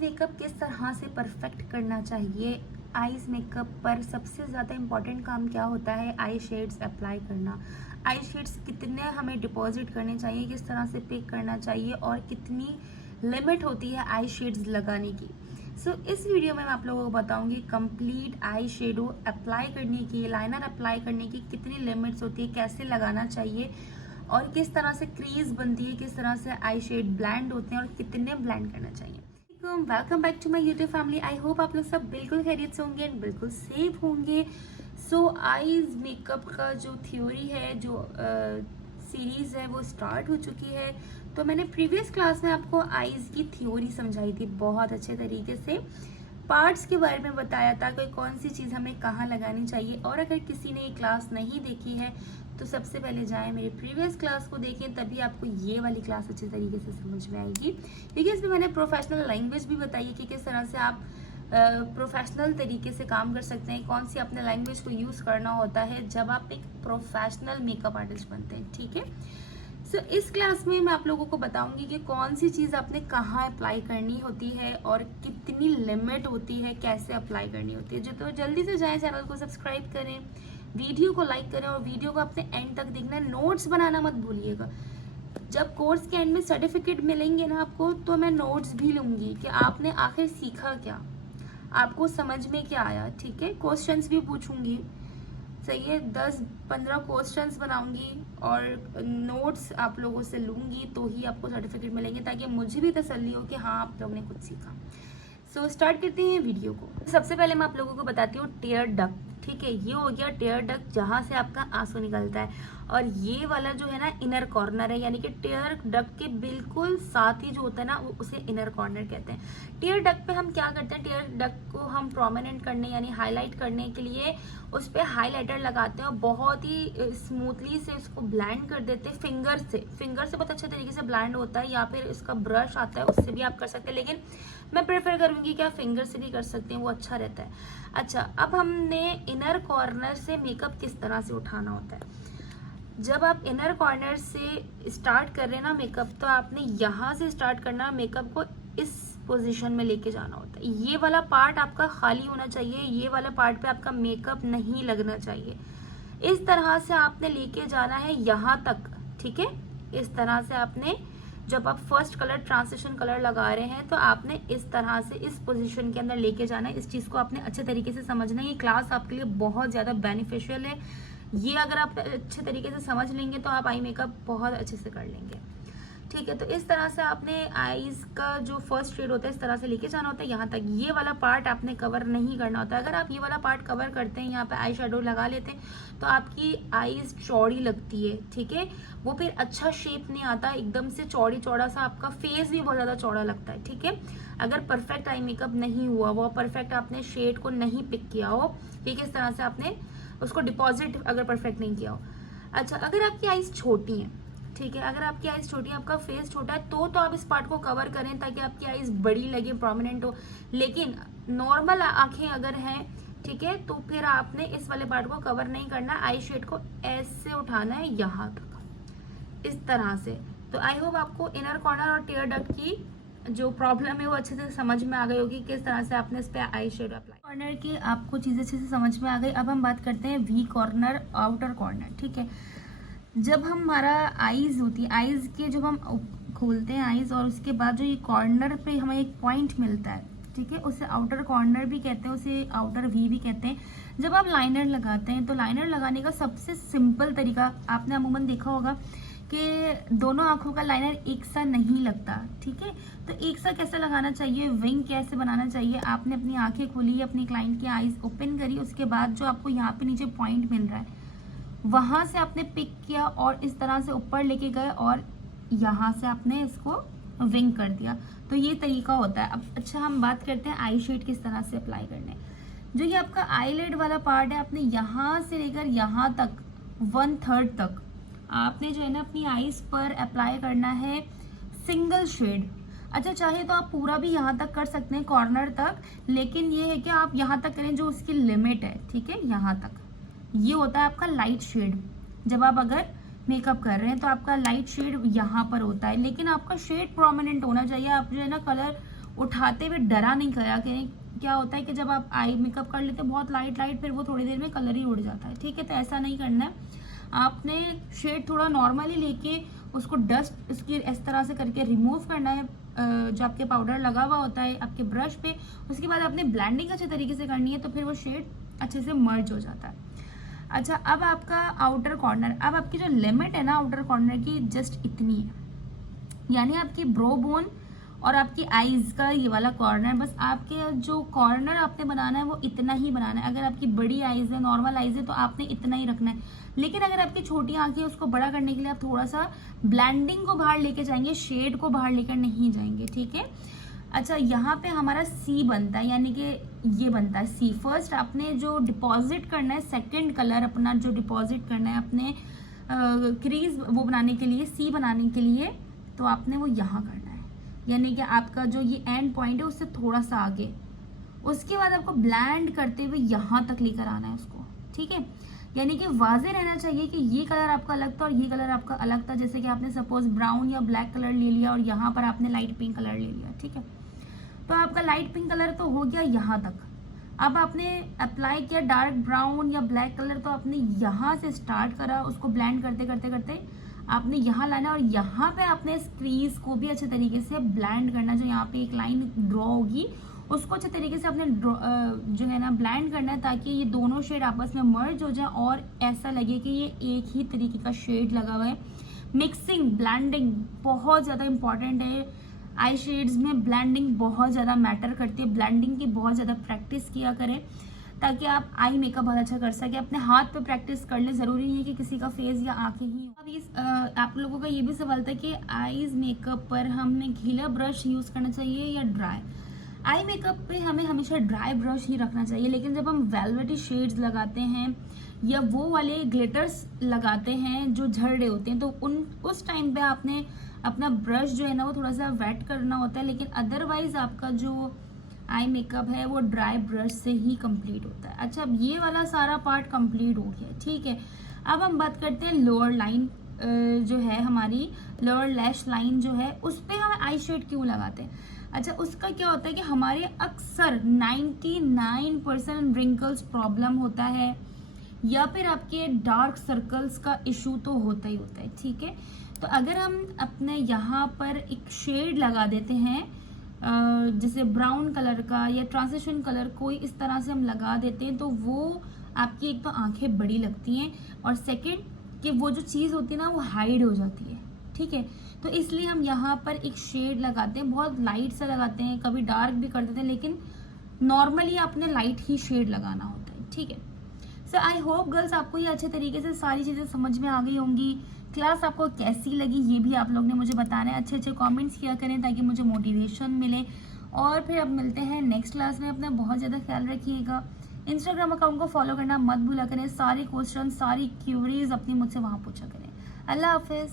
Makeup किस तरह से परफेक्ट करना चाहिए। आईज मेकअप पर सबसे ज़्यादा इम्पॉर्टेंट काम क्या होता है, आई शेड्स अप्लाई करना। आई शेड्स कितने हमें डिपॉजिट करने चाहिए, किस तरह से पिक करना चाहिए और कितनी लिमिट होती है आई शेड्स लगाने की। इस वीडियो में मैं आप लोगों को बताऊंगी कंप्लीट आई शेडो अप्लाई करने की, लाइनर अप्लाई करने की कितनी लिमिट्स होती है, कैसे लगाना चाहिए और किस तरह से क्रीज बनती है, किस तरह से आई शेड ब्लेंड होते हैं और कितने ब्लेंड करना चाहिए। Welcome back to my YouTube family. I hope आप लोग सब बिल्कुल खैरियत से होंगे एंड बिल्कुल सेफ होंगे। आईज मेकअप का जो थ्योरी है, जो सीरीज़ है वो स्टार्ट हो चुकी है। तो मैंने प्रीवियस क्लास में आपको आईज की थ्योरी समझाई थी बहुत अच्छे तरीके से, पार्ट्स के बारे में बताया था कि कौन सी चीज़ हमें कहाँ लगानी चाहिए। और अगर किसी ने ये क्लास नहीं देखी है तो सबसे पहले जाएं मेरे प्रीवियस क्लास को देखें, तभी आपको ये वाली क्लास अच्छे तरीके से समझ में आएगी। क्योंकि इसमें मैंने प्रोफेशनल लैंग्वेज भी बताई है कि किस तरह से आप प्रोफेशनल तरीके से काम कर सकते हैं, कौन सी अपने लैंग्वेज को यूज़ करना होता है जब आप एक प्रोफेशनल मेकअप आर्टिस्ट बनते हैं। ठीक है, इस क्लास में मैं आप लोगों को बताऊंगी कि कौन सी चीज़ आपने कहाँ अप्लाई करनी होती है और कितनी लिमिट होती है, कैसे अप्लाई करनी होती है। तो जल्दी से जाएं, चैनल को सब्सक्राइब करें, वीडियो को लाइक करें और वीडियो को अपने एंड तक देखना है। नोट्स बनाना मत भूलिएगा। जब कोर्स के एंड में सर्टिफिकेट मिलेंगे ना आपको, तो मैं नोट्स भी लूँगी कि आपने आखिर सीखा क्या, आपको समझ में क्या आया। ठीक है, क्वेश्चंस भी पूछूंगी, सही है, 10-15 क्वेश्चंस बनाऊंगी और नोट्स आप लोगों से लूँगी, तो ही आपको सर्टिफिकेट मिलेंगे, ताकि मुझे भी तसल्ली हो कि हाँ आप लोगों ने कुछ सीखा। स्टार्ट करते हैं वीडियो को। सबसे पहले मैं आप लोगों को बताती हूँ टेयर डक्ट। ठीक है, ये हो गया टेयर डक्ट, जहाँ से आपका आंसू निकलता है। और ये वाला जो है ना इनर कॉर्नर है, यानी कि टेयर डक्ट के बिल्कुल साथ ही जो होता है ना, वो उसे इनर कॉर्नर कहते हैं। टेयर डक्ट पे हम क्या करते हैं, टेयर डक्ट को हम प्रोमिनेंट करने यानी हाईलाइट करने के लिए उस पर हाईलाइटर लगाते हैं और बहुत ही स्मूथली से उसको ब्लेंड कर देते हैं। फिंगर से बहुत अच्छे तरीके से ब्लेंड होता है, या फिर इसका ब्रश आता है उससे भी आप कर सकते हैं, लेकिन मैं प्रेफर करूंगी कि आप फिंगर से भी कर सकते हैं, वो अच्छा रहता है। अच्छा, अब हमने इनर कॉर्नर से मेकअप किस तरह से उठाना होता है। जब आप इनर कॉर्नर से स्टार्ट कर रहे हैं ना मेकअप, तो आपने यहाँ से स्टार्ट करना, मेकअप को इस पोजीशन में लेके जाना होता है। ये वाला पार्ट आपका खाली होना चाहिए, ये वाला पार्ट पे आपका मेकअप नहीं लगना चाहिए। इस तरह से आपने लेके जाना है यहाँ तक। ठीक है, इस तरह से आपने, जब आप फर्स्ट कलर ट्रांजिशन कलर लगा रहे हैं, तो आपने इस तरह से इस पोजीशन के अंदर लेके जाना है। इस चीज़ को आपने अच्छे तरीके से समझना है। ये क्लास आपके लिए बहुत ज़्यादा बेनिफिशियल है। ये अगर आप अच्छे तरीके से समझ लेंगे तो आप आई मेकअप बहुत अच्छे से कर लेंगे। ठीक है, तो इस तरह से आपने आईज का जो फर्स्ट शेड होता है इस तरह से लेके जाना होता है यहाँ तक। ये वाला पार्ट आपने कवर नहीं करना होता है। अगर आप ये वाला पार्ट कवर करते हैं, यहाँ पे आई शेडो लगा लेते हैं, तो आपकी आईज चौड़ी लगती है। ठीक है, वो फिर अच्छा शेप नहीं आता, एकदम से चौड़ा सा आपका फेस भी बहुत ज़्यादा चौड़ा लगता है। ठीक है, अगर परफेक्ट आई मेकअप नहीं हुआ, वो परफेक्ट आपने शेड को नहीं पिक किया हो, ठीक है, इस तरह से आपने उसको डिपॉजिट अगर परफेक्ट नहीं किया हो। अच्छा, अगर आपकी आईज छोटी है, ठीक है, अगर आपकी आईज छोटी है, आपका फेस छोटा है, तो आप इस पार्ट को कवर करें ताकि आपकी आईज बड़ी लगे, प्रोमिनेंट हो। लेकिन नॉर्मल आंखें अगर हैं, ठीक है, तो फिर आपने इस वाले पार्ट को कवर नहीं करना, आई शेड को ऐसे उठाना है यहाँ तक, इस तरह से। तो आई होप आपको इनर कॉर्नर और टेयर डक्ट की जो प्रॉब्लम है वो अच्छे से समझ में आ गई होगी, किस तरह से आपने इस पे आई शेड अप्लाई। कॉर्नर की आपको चीज़ें अच्छे से समझ में आ गई। अब हम बात करते हैं वी कॉर्नर, आउटर कॉर्नर। ठीक है, जब हमारा आईज होती है, आईज के जब हम खोलते हैं आईज, और उसके बाद जो ये कॉर्नर पे हमें एक पॉइंट मिलता है, ठीक है, उसे आउटर कॉर्नर भी कहते हैं, उसे आउटर वी भी कहते हैं। जब आप लाइनर लगाते हैं, तो लाइनर लगाने का सबसे सिंपल तरीका आपने अमूमन देखा होगा कि दोनों आंखों का लाइनर एक सा नहीं लगता। ठीक है, तो एक सा कैसे लगाना चाहिए, विंग कैसे बनाना चाहिए। आपने अपनी आंखें खोली, अपनी क्लाइंट की आईज ओपन करी, उसके बाद जो आपको यहाँ पे नीचे पॉइंट मिल रहा है, वहां से आपने पिक किया और इस तरह से ऊपर लेके गए और यहाँ से आपने इसको विंग कर दिया। तो ये तरीका होता है। अब अच्छा, हम बात करते हैं आई शेड किस तरह से अप्लाई करने। जो ये आपका आईलिड वाला पार्ट है, आपने यहाँ से लेकर यहाँ तक 1/3 तक आपने जो है ना अपनी आईज पर अप्लाई करना है सिंगल शेड। अच्छा, चाहे तो आप पूरा भी यहाँ तक कर सकते हैं, कॉर्नर तक, लेकिन ये है कि आप यहाँ तक करें जो उसकी लिमिट है। ठीक है, यहाँ तक ये होता है आपका लाइट शेड। जब आप अगर मेकअप कर रहे हैं तो आपका लाइट शेड यहाँ पर होता है, लेकिन आपका शेड प्रोमिनेंट होना चाहिए। आप जो है ना कलर उठाते हुए डरा नहीं करा करें। क्या होता है कि जब आप आई मेकअप कर लेते हैं बहुत लाइट लाइट, फिर वो थोड़ी देर में कलर ही उड़ जाता है, ठीक है। तो ऐसा नहीं करना है, आपने शेड थोड़ा नॉर्मली लेके उसको डस्ट इसकी इस तरह से करके रिमूव करना है जो आपके पाउडर लगा हुआ होता है आपके ब्रश पे। उसके बाद आपने ब्लेंडिंग अच्छे तरीके से करनी है, तो फिर वो शेड अच्छे से मर्ज हो जाता है। अच्छा, अब आपका आउटर कॉर्नर, अब आपकी जो लिमिट है ना आउटर कॉर्नर की जस्ट इतनी है, यानी आपकी ब्रो बोन और आपकी आईज का ये वाला कॉर्नर, बस आपके जो कॉर्नर आपने बनाना है वो इतना ही बनाना है। अगर आपकी बड़ी आईज है, नॉर्मल आईज है, तो आपने इतना ही रखना है। लेकिन अगर आपकी छोटी आंखें है, उसको बड़ा करने के लिए आप थोड़ा सा ब्लेंडिंग को बाहर लेके जाएंगे, शेड को बाहर लेकर नहीं जाएंगे, ठीक है। अच्छा, यहाँ पे हमारा सी बनता है, यानी कि ये बनता है सी। फर्स्ट आपने जो डिपॉजिट करना है, सेकंड कलर अपना जो डिपॉजिट करना है अपने क्रीज वो बनाने के लिए, सी बनाने के लिए, तो आपने वो यहाँ करना है, यानी कि आपका जो ये एंड पॉइंट है उससे थोड़ा सा आगे। उसके बाद आपको ब्लेंड करते हुए यहाँ तक लेकर आना है उसको, ठीक है। यानी कि वाजे रहना चाहिए कि ये कलर आपका अलग था और ये कलर आपका अलग था। जैसे कि आपने सपोज ब्राउन या ब्लैक कलर ले लिया और यहाँ पर आपने लाइट पिंक कलर ले लिया, ठीक है। तो आपका लाइट पिंक कलर तो हो गया यहाँ तक। अब आपने अप्लाई किया डार्क ब्राउन या ब्लैक कलर, तो आपने यहाँ से स्टार्ट करा, उसको ब्लेंड करते करते करते आपने यहाँ लाना और यहाँ पे आपने इस क्रीज को भी अच्छे तरीके से ब्लेंड करना। जो यहाँ पे एक लाइन ड्रॉ होगी उसको अच्छे तरीके से आपने जो है ना ब्लेंड करना है, ताकि ये दोनों शेड आपस में मर्ज हो जाए और ऐसा लगे कि ये एक ही तरीके का शेड लगा हुआ है। मिक्सिंग, ब्लेंडिंग बहुत ज़्यादा इंपॉर्टेंट है। आई शेड्स में ब्लेंडिंग बहुत ज़्यादा मैटर करती है। ब्लेंडिंग की बहुत ज़्यादा प्रैक्टिस किया करें ताकि आप आई मेकअप बहुत अच्छा कर सके। अपने हाथ पे प्रैक्टिस कर ले, ज़रूरी नहीं है कि किसी का फेस या आंखें ही। अब आप लोगों का ये भी सवाल था कि आईज मेकअप पर हमें गीला ब्रश यूज़ करना चाहिए या ड्राई। आई मेकअप पे हमें हमेशा ड्राई ब्रश ही रखना चाहिए, लेकिन जब हम वेलवेटी शेड्स लगाते हैं या वो वाले ग्लिटर्स लगाते हैं जो झड़ रहे होते हैं, तो उस टाइम पे आपने अपना ब्रश जो है ना वो थोड़ा सा वेट करना होता है। लेकिन अदरवाइज आपका जो आई मेकअप है वो ड्राई ब्रश से ही कंप्लीट होता है। अच्छा, अब ये वाला सारा पार्ट कंप्लीट हो गया, ठीक है। अब हम बात करते हैं लोअर लाइन जो है हमारी लोअर लैश लाइन जो है उस पर हम आई शेड क्यों लगाते हैं। अच्छा, उसका क्या होता है कि हमारे अक्सर 99% रिंकल्स प्रॉब्लम होता है या फिर आपके डार्क सर्कल्स का इशू तो होता ही होता है, ठीक है। तो अगर हम अपने यहाँ पर एक शेड लगा देते हैं जैसे ब्राउन कलर का या ट्रांजिशन कलर कोई इस तरह से हम लगा देते हैं, तो वो आपकी एक तो आंखें बड़ी लगती हैं और सेकंड कि वो जो चीज़ होती है ना वो हाइड हो जाती है, ठीक है। तो इसलिए हम यहाँ पर एक शेड लगाते हैं, बहुत लाइट सा लगाते हैं, कभी डार्क भी कर देते हैं, लेकिन नॉर्मली आपने लाइट ही शेड लगाना होता है, ठीक है। सो आई होप गर्ल्स आपको ये अच्छे तरीके से सारी चीज़ें समझ में आ गई होंगी। क्लास आपको कैसी लगी ये भी आप लोग ने मुझे बताना है। अच्छे अच्छे कमेंट्स किया करें ताकि मुझे मोटिवेशन मिले। और फिर अब मिलते हैं नेक्स्ट क्लास में। अपना बहुत ज़्यादा ख्याल रखिएगा। इंस्टाग्राम अकाउंट को फॉलो करना मत भूला करें। सारे क्वेश्चन सारी क्यूरीज अपनी मुझसे वहाँ पूछा करें। अल्लाह हाफिज़।